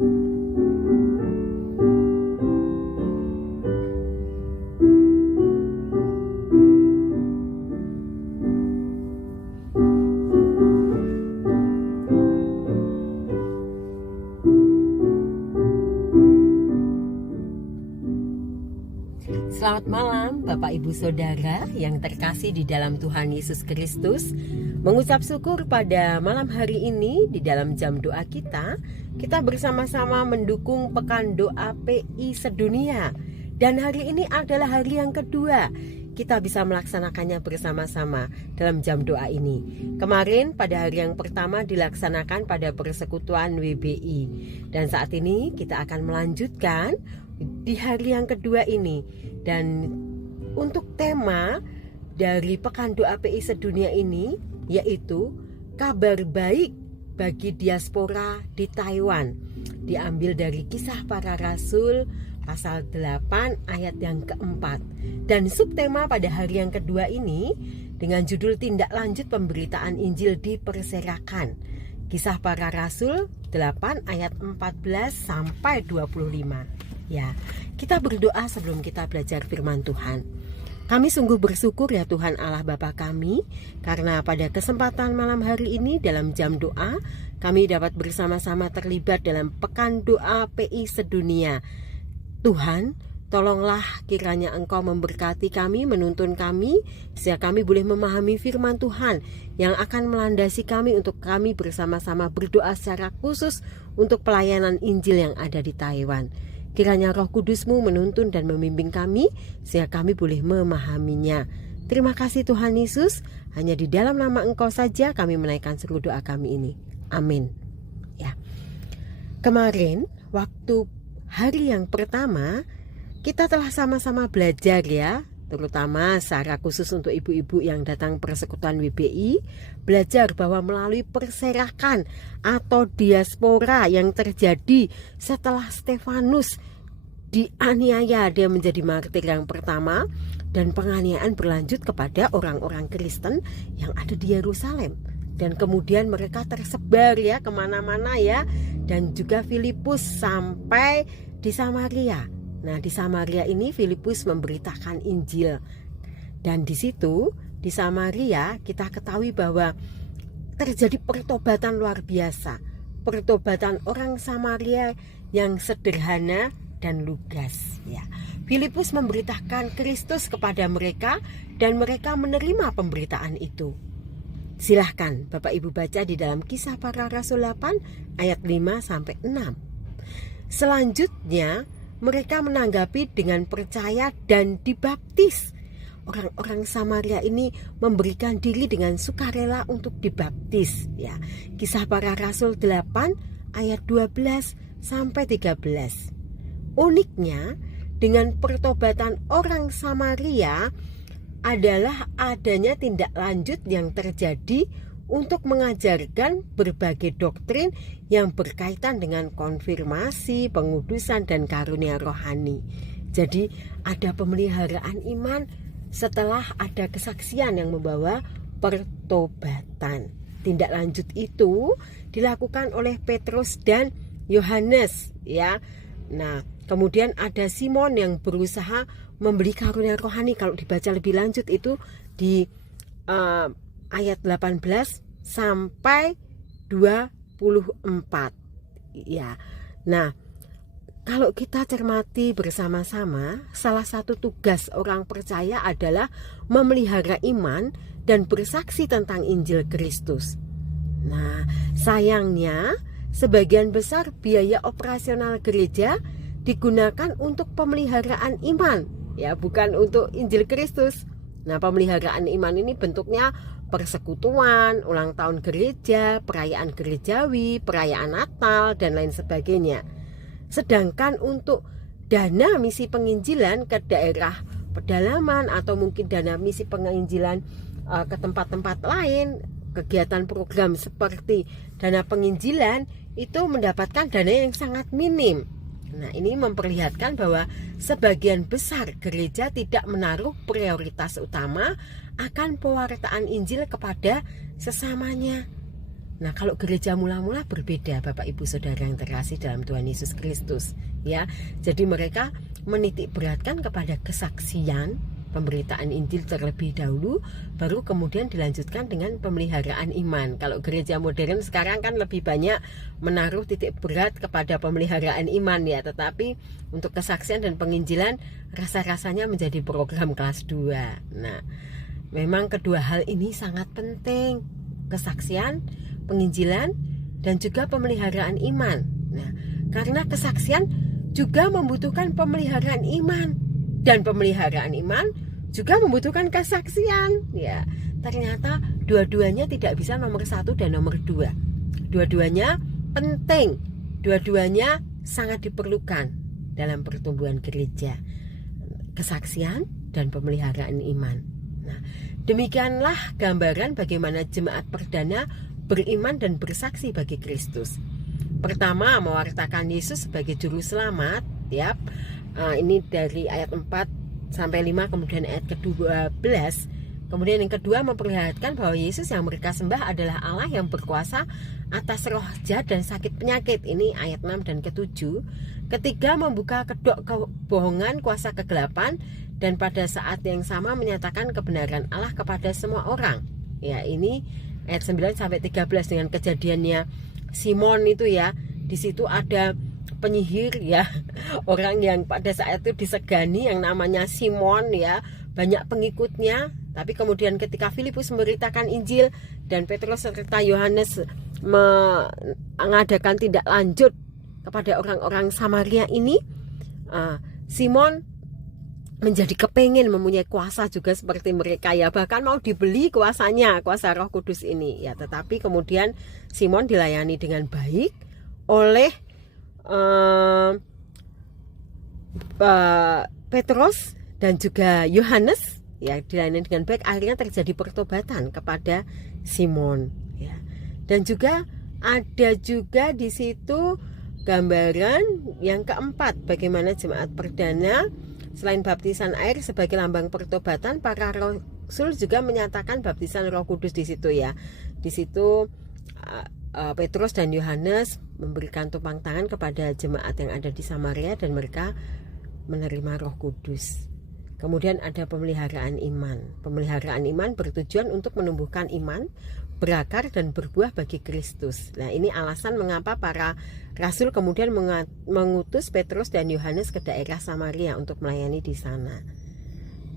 Selamat malam Bapak Ibu Saudara yang terkasih di dalam Tuhan Yesus Kristus. Mengucap syukur pada malam hari ini di dalam jam doa kita bersama-sama mendukung Pekan Doa PI Sedunia. Dan hari ini adalah hari yang kedua kita bisa melaksanakannya bersama-sama dalam jam doa ini. Kemarin pada hari yang pertama dilaksanakan pada Persekutuan WBI. Dan saat ini kita akan melanjutkan di hari yang kedua ini. Dan untuk tema dari Pekan Doa PI Sedunia ini yaitu kabar baik bagi diaspora di Taiwan. Diambil dari Kisah Para Rasul pasal 8 ayat yang keempat. Dan subtema pada hari yang kedua ini dengan judul tindak lanjut pemberitaan Injil di Perserakan. Kisah Para Rasul 8 ayat 14 sampai 25. Ya, kita berdoa sebelum kita belajar firman Tuhan. Kami sungguh bersyukur ya Tuhan Allah Bapa kami, karena pada kesempatan malam hari ini dalam jam doa, kami dapat bersama-sama terlibat dalam Pekan Doa PI Sedunia. Tuhan, tolonglah kiranya Engkau memberkati kami, menuntun kami, sehingga kami boleh memahami firman Tuhan yang akan melandasi kami untuk kami bersama-sama berdoa secara khusus untuk pelayanan Injil yang ada di Taiwan. Kiranya Roh Kudus-Mu menuntun dan membimbing kami sehingga kami boleh memahaminya. Terima kasih Tuhan Yesus. Hanya di dalam nama Engkau saja kami menaikkan seluruh doa kami ini. Amin. Ya. Kemarin waktu hari yang pertama kita telah sama-sama belajar ya, terutama secara khusus untuk ibu-ibu yang datang persekutuan WBI, belajar bahwa melalui perserakan atau diaspora yang terjadi setelah Stefanus dianiaya, dia menjadi martir yang pertama, dan penganiayaan berlanjut kepada orang-orang Kristen yang ada di Yerusalem, dan kemudian mereka tersebar ya kemana-mana ya, dan juga Filipus sampai di Samaria. Nah, di Samaria ini Filipus memberitakan Injil. Dan di situ, di Samaria, kita ketahui bahwa terjadi pertobatan luar biasa. Pertobatan orang Samaria yang sederhana dan lugas. Ya. Filipus memberitakan Kristus kepada mereka dan mereka menerima pemberitaan itu. Silahkan Bapak Ibu baca di dalam Kisah Para Rasul 8 ayat 5-6. Selanjutnya, mereka menanggapi dengan percaya dan dibaptis. Orang-orang Samaria ini memberikan diri dengan sukarela untuk dibaptis. Ya, Kisah Para Rasul 8 ayat 12 sampai 13. Uniknya, dengan pertobatan orang Samaria adalah adanya tindak lanjut yang terjadi untuk mengajarkan berbagai doktrin yang berkaitan dengan konfirmasi, pengudusan, dan karunia rohani. Jadi ada pemeliharaan iman setelah ada kesaksian yang membawa pertobatan. Tindak lanjut itu dilakukan oleh Petrus dan Yohanes ya. Nah, kemudian ada Simon yang berusaha memberi karunia rohani. Kalau dibaca lebih lanjut itu di ayat 18 sampai 24 ya. Nah, kalau kita cermati bersama-sama, salah satu tugas orang percaya adalah memelihara iman dan bersaksi tentang Injil Kristus. Nah, sayangnya sebagian besar biaya operasional gereja digunakan untuk pemeliharaan iman ya, bukan untuk Injil Kristus. Nah, pemeliharaan iman ini bentuknya persekutuan, ulang tahun gereja, perayaan gerejawi, perayaan Natal, dan lain sebagainya. Sedangkan untuk dana misi penginjilan ke daerah pedalaman atau mungkin dana misi penginjilan ke tempat-tempat lain, kegiatan program seperti dana penginjilan itu mendapatkan dana yang sangat minim. Nah, ini memperlihatkan bahwa sebagian besar gereja tidak menaruh prioritas utama akan pewartaan Injil kepada sesamanya. Nah, kalau gereja mula-mula berbeda, Bapak Ibu Saudara yang terkasih dalam Tuhan Yesus Kristus, ya. Jadi mereka menitik beratkan kepada kesaksian, pemberitaan Injil terlebih dahulu, baru kemudian dilanjutkan dengan pemeliharaan iman. Kalau gereja modern sekarang kan lebih banyak menaruh titik berat kepada pemeliharaan iman, ya. Tetapi untuk kesaksian dan penginjilan rasa-rasanya menjadi program kelas 2. Nah, memang kedua hal ini sangat penting. Kesaksian, penginjilan, dan juga pemeliharaan iman. Nah, karena kesaksian juga membutuhkan pemeliharaan iman, dan pemeliharaan iman juga membutuhkan kesaksian. Ya, ternyata dua-duanya tidak bisa nomor 1 dan nomor 2. Dua-duanya penting, dua-duanya sangat diperlukan dalam pertumbuhan gereja. Kesaksian dan pemeliharaan iman. Nah, demikianlah gambaran bagaimana jemaat perdana beriman dan bersaksi bagi Kristus. Pertama, mewartakan Yesus sebagai juru selamat, ya. Ini dari ayat 4 sampai 5, kemudian ayat ke-12. Kemudian yang kedua, memperlihatkan bahwa Yesus yang mereka sembah adalah Allah yang berkuasa atas roh jahat dan sakit penyakit. Ini ayat 6 dan ke-7. Ketiga, membuka kedok kebohongan kuasa kegelapan, dan pada saat yang sama menyatakan kebenaran Allah kepada semua orang. Ya, ini ayat 9 sampai 13 dengan kejadiannya Simon itu, ya. Di situ ada penyihir, ya, orang yang pada saat itu disegani yang namanya Simon, ya, banyak pengikutnya. Tapi kemudian ketika Filipus memberitakan Injil dan Petrus serta Yohanes mengadakan tindak lanjut kepada orang-orang Samaria ini, Simon menjadi kepingin mempunyai kuasa juga seperti mereka, ya, bahkan mau dibeli kuasanya, kuasa Roh Kudus ini, ya. Tetapi kemudian Simon dilayani dengan baik oleh Petrus dan juga Yohanes, ya, dilayani dengan baik. Akhirnya terjadi pertobatan kepada Simon, ya. Dan juga ada juga di situ gambaran yang keempat, bagaimana jemaat perdana selain baptisan air sebagai lambang pertobatan, para rasul juga menyatakan baptisan Roh Kudus di situ, ya. Di situ Petrus dan Yohanes memberikan tumpang tangan kepada jemaat yang ada di Samaria dan mereka menerima Roh Kudus. Kemudian ada pemeliharaan iman. Pemeliharaan iman bertujuan untuk menumbuhkan iman, berakar dan berbuah bagi Kristus. Nah, ini alasan mengapa para rasul kemudian mengutus Petrus dan Yohanes ke daerah Samaria untuk melayani di sana.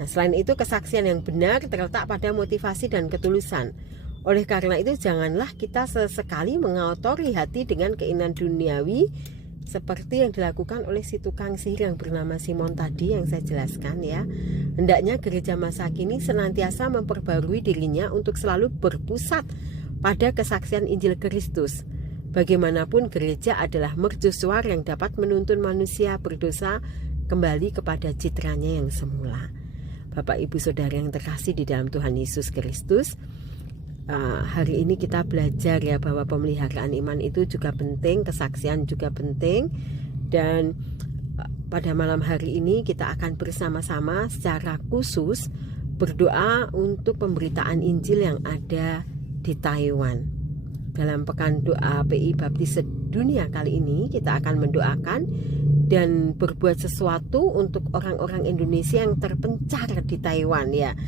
Nah, selain itu kesaksian yang benar terletak pada motivasi dan ketulusan. Oleh karena itu janganlah kita sesekali mengotori hati dengan keinginan duniawi seperti yang dilakukan oleh si tukang sihir yang bernama Simon tadi yang saya jelaskan, ya. Hendaknya gereja masa kini senantiasa memperbarui dirinya untuk selalu berpusat pada kesaksian Injil Kristus. Bagaimanapun gereja adalah mercusuar yang dapat menuntun manusia berdosa kembali kepada citranya yang semula. Bapak Ibu Saudara yang terkasih di dalam Tuhan Yesus Kristus, hari ini kita belajar, ya, bahwa pemeliharaan iman itu juga penting, kesaksian juga penting. Dan pada malam hari ini kita akan bersama-sama secara khusus berdoa untuk pemberitaan Injil yang ada di Taiwan. Dalam pekan doa PI Baptis Sedunia kali ini kita akan mendoakan dan berbuat sesuatu untuk orang-orang Indonesia yang terpencar di Taiwan, ya.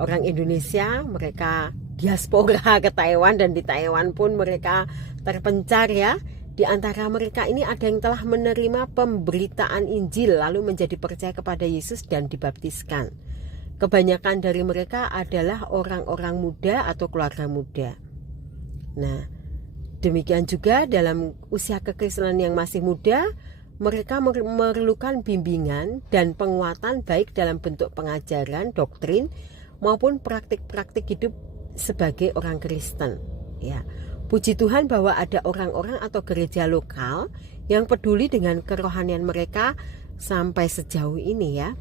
Orang Indonesia mereka diaspora ke Taiwan, dan di Taiwan pun mereka terpencar, ya. Di antara mereka ini ada yang telah menerima pemberitaan Injil lalu menjadi percaya kepada Yesus dan dibaptiskan. Kebanyakan dari mereka adalah orang-orang muda atau keluarga muda. Nah, demikian juga dalam usia kekristenan yang masih muda, mereka memerlukan bimbingan dan penguatan baik dalam bentuk pengajaran, doktrin maupun praktik-praktik hidup sebagai orang Kristen, ya. Puji Tuhan bahwa ada orang-orang atau gereja lokal yang peduli dengan kerohanian mereka sampai sejauh ini, ya.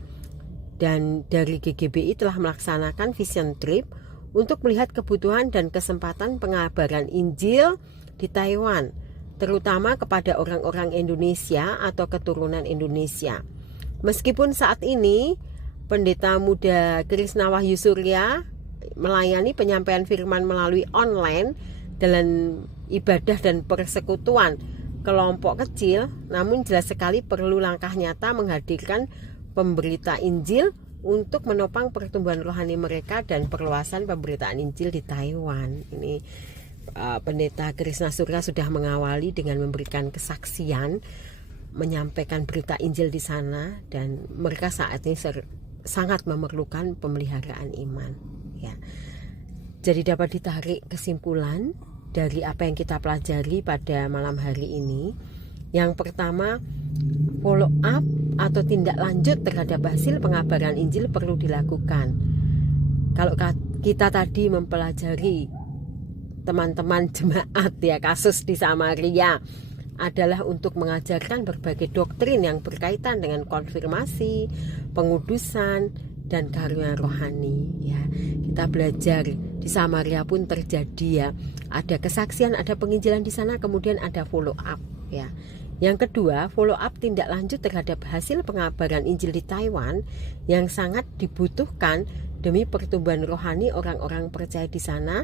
Dan dari GGBI telah melaksanakan vision trip untuk melihat kebutuhan dan kesempatan pengabaran Injil di Taiwan, terutama kepada orang-orang Indonesia atau keturunan Indonesia. Meskipun saat ini Pendeta Muda Krisna Wahyu Surya melayani penyampaian firman melalui online, dalam ibadah dan persekutuan kelompok kecil, namun jelas sekali perlu langkah nyata menghadirkan pemberita Injil untuk menopang pertumbuhan rohani mereka dan perluasan pemberitaan Injil di Taiwan. Ini Pendeta Krishna Surya sudah mengawali dengan memberikan kesaksian, menyampaikan berita Injil di sana, dan mereka saat ini sangat memerlukan pemeliharaan iman. Ya. Jadi dapat ditarik kesimpulan dari apa yang kita pelajari pada malam hari ini. Yang pertama, follow up atau tindak lanjut terhadap hasil pengabaran Injil perlu dilakukan. Kalau kita tadi mempelajari teman-teman jemaat ya, kasus di Samaria adalah untuk mengajarkan berbagai doktrin yang berkaitan dengan konfirmasi, pengudusan, dan karunia rohani ya. Kita belajar di Samaria pun terjadi ya, ada kesaksian, ada penginjilan di sana, kemudian ada follow up ya. Yang kedua, follow up tindak lanjut terhadap hasil pengabaran Injil di Taiwan yang sangat dibutuhkan demi pertumbuhan rohani orang-orang percaya di sana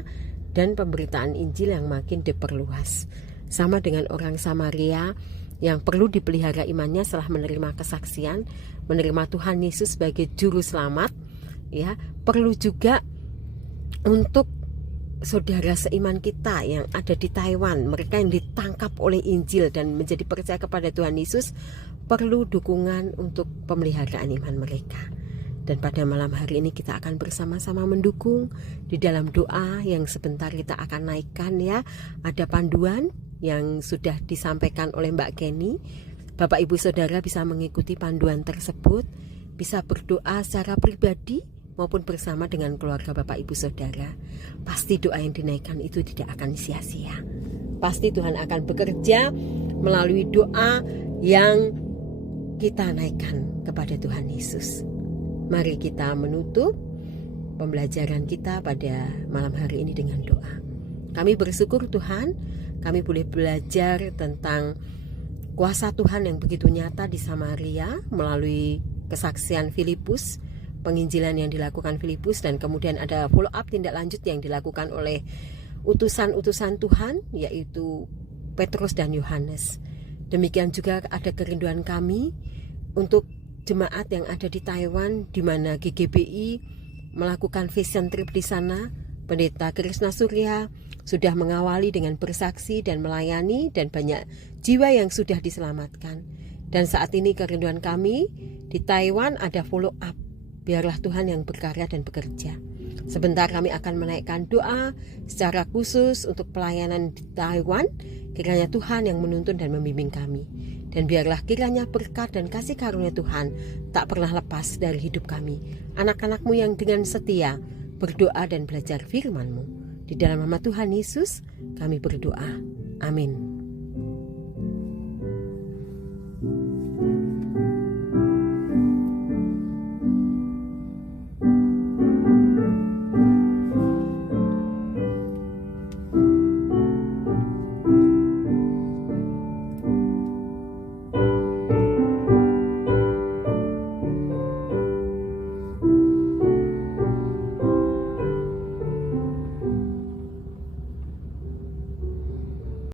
dan pemberitaan Injil yang makin diperluas. Sama dengan orang Samaria yang perlu dipelihara imannya setelah menerima kesaksian, menerima Tuhan Yesus sebagai juru selamat ya, perlu juga untuk saudara seiman kita yang ada di Taiwan, mereka yang ditangkap oleh Injil dan menjadi percaya kepada Tuhan Yesus, perlu dukungan untuk pemeliharaan iman mereka. Dan pada malam hari ini kita akan bersama-sama mendukung di dalam doa yang sebentar kita akan naikkan ya. Ada panduan yang sudah disampaikan oleh Mbak Kenny. Bapak Ibu Saudara bisa mengikuti panduan tersebut, bisa berdoa secara pribadi maupun bersama dengan keluarga Bapak Ibu Saudara. Pasti doa yang dinaikkan itu tidak akan sia-sia. Pasti Tuhan akan bekerja melalui doa yang kita naikkan kepada Tuhan Yesus. Mari kita menutup pembelajaran kita pada malam hari ini dengan doa. Kami bersyukur Tuhan, kami boleh belajar tentang kuasa Tuhan yang begitu nyata di Samaria melalui kesaksian Filipus, penginjilan yang dilakukan Filipus, dan kemudian ada follow up tindak lanjut yang dilakukan oleh utusan-utusan Tuhan, yaitu Petrus dan Yohanes. Demikian juga ada kerinduan kami untuk jemaat yang ada di Taiwan, di mana GGBI melakukan vision trip di sana. Pendeta Krishna Surya sudah mengawali dengan bersaksi dan melayani, dan banyak jiwa yang sudah diselamatkan. Dan saat ini kerinduan kami di Taiwan ada follow up. Biarlah Tuhan yang berkarya dan bekerja. Sebentar kami akan menaikkan doa secara khusus untuk pelayanan di Taiwan. Kiranya Tuhan yang menuntun dan membimbing kami. Dan biarlah kiranya berkat dan kasih karunia Tuhan tak pernah lepas dari hidup kami, anak-anak-Mu yang dengan setia berdoa dan belajar firman-Mu. Di dalam nama Tuhan Yesus kami berdoa. Amin.